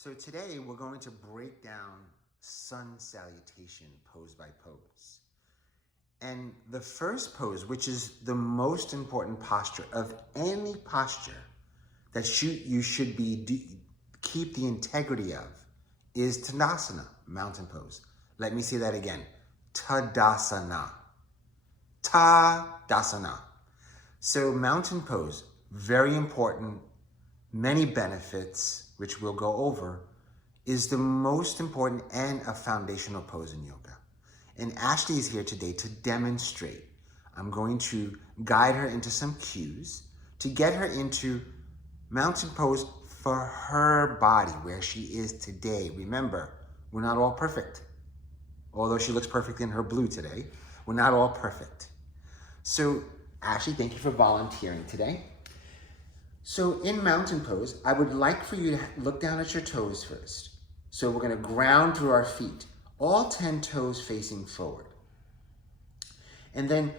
So today we're going to break down sun salutation pose by pose. And the first pose, which is the most important posture of any posture that you should keep the integrity of, is Tadasana, mountain pose. Let me say that again. Tadasana. Tadasana. So mountain pose, very important, many benefits, which we'll go over, is the most important and a foundational pose in yoga. And Ashley is here today to demonstrate. I'm going to guide her into some cues to get her into mountain pose for her body, where she is today. Remember, we're not all perfect. Although she looks perfect in her blue today, we're not all perfect. So Ashley, thank you for volunteering today. So in mountain pose, I would like for you to look down at your toes first. So we're going to ground through our feet, all 10 toes facing forward. And then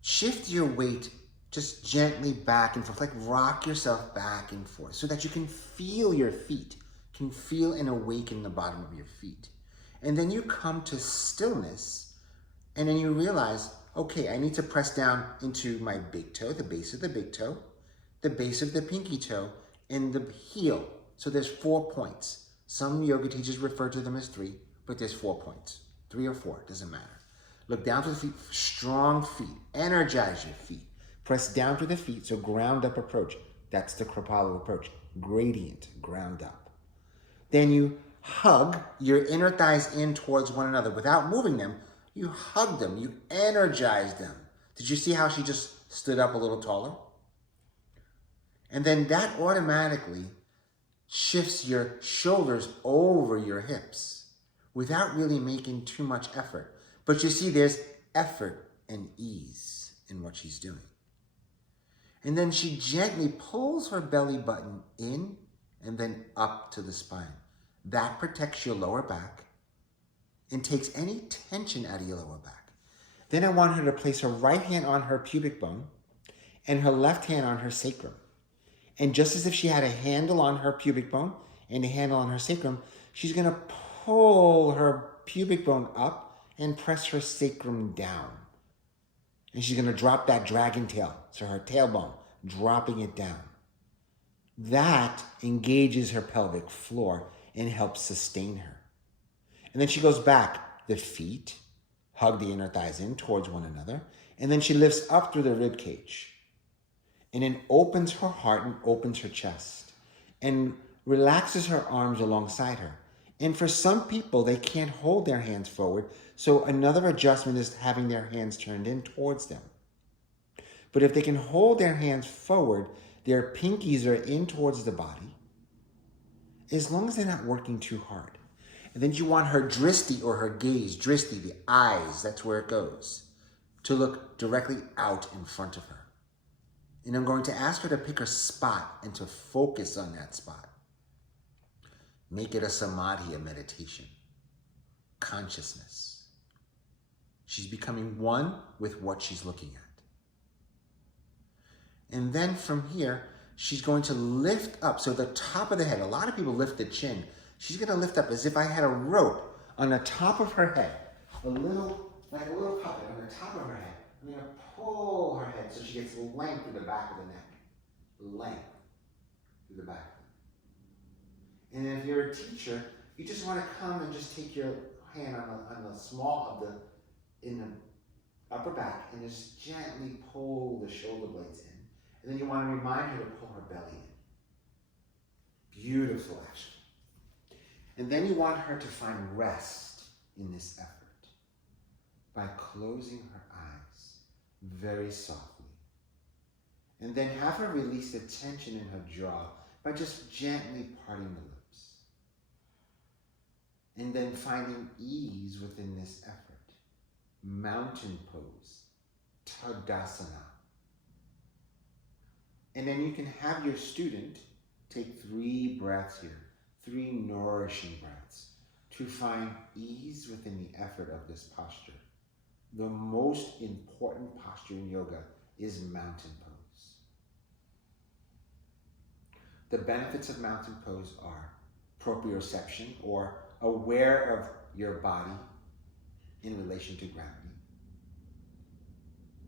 shift your weight just gently back and forth, like rock yourself back and forth so that you can feel your feet, can feel and awaken the bottom of your feet. And then you come to stillness, and then you realize, okay, I need to press down into my big toe, the base of the big toe, the base of the pinky toe, and the heel. So there's 4 points. Some yoga teachers refer to them as 3, but there's 4 points. 3 or 4, doesn't matter. Look down to the feet, strong feet. Energize your feet. Press down to the feet, so ground up approach. That's the Kripalu approach. Gradient, ground up. Then you hug your inner thighs in towards one another. Without moving them, you hug them, you energize them. Did you see how she just stood up a little taller? And then that automatically shifts your shoulders over your hips without really making too much effort. But you see, there's effort and ease in what she's doing. And then she gently pulls her belly button in and then up to the spine. That protects your lower back and takes any tension out of your lower back. Then I want her to place her right hand on her pubic bone and her left hand on her sacrum. And just as if she had a handle on her pubic bone and a handle on her sacrum, she's going to pull her pubic bone up and press her sacrum down. And she's going to drop that dragon tail, so her tailbone, dropping it down. That engages her pelvic floor and helps sustain her. And then she goes back. The feet hug the inner thighs in towards one another. And then she lifts up through the rib cage. And then opens her heart and opens her chest and relaxes her arms alongside her. And for some people, they can't hold their hands forward, so another adjustment is having their hands turned in towards them. But if they can hold their hands forward, their pinkies are in towards the body, as long as they're not working too hard. And then you want her dristi or her gaze, dristi, the eyes, that's where it goes, to look directly out in front of her. And I'm going to ask her to pick a spot and to focus on that spot. Make it a samadhi, a meditation, consciousness. She's becoming one with what she's looking at. And then from here, she's going to lift up. So the top of the head, a lot of people lift the chin. She's going to lift up as if I had a rope on the top of her head, like a little puppet on the top of her head. I'm going to pull her head so she gets length through the back of the neck. Length through the back. And then if you're a teacher, you just want to come and just take your hand on the small of in the upper back and just gently pull the shoulder blades in. And then you want to remind her to pull her belly in. Beautiful action. And then you want her to find rest in this effort by closing her eyes very softly. And then have her release the tension in her jaw by just gently parting the lips. And then finding ease within this effort. Mountain pose, Tadasana. And then you can have your student take 3 breaths here, 3 nourishing breaths to find ease within the effort of this posture. The most important posture in yoga is mountain pose. The benefits of mountain pose are proprioception, or aware of your body in relation to gravity.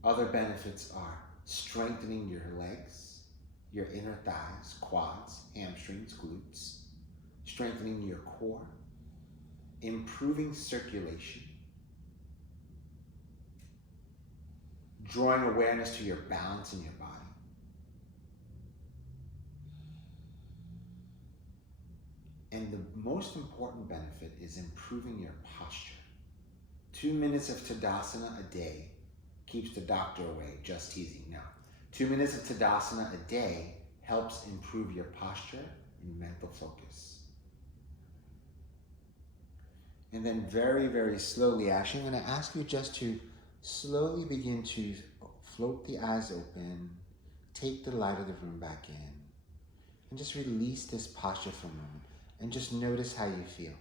Other benefits are strengthening your legs, your inner thighs, quads, hamstrings, glutes, strengthening your core, improving circulation, drawing awareness to your balance in your body, and the most important benefit is improving your posture. 2 minutes of Tadasana a day keeps the doctor away, just teasing. No, 2 minutes of Tadasana a day helps improve your posture and mental focus. And then very, very slowly, Ashley, I'm going to ask you just to slowly begin to float the eyes open, take the light of the room back in, and just release this posture for a moment, and just notice how you feel.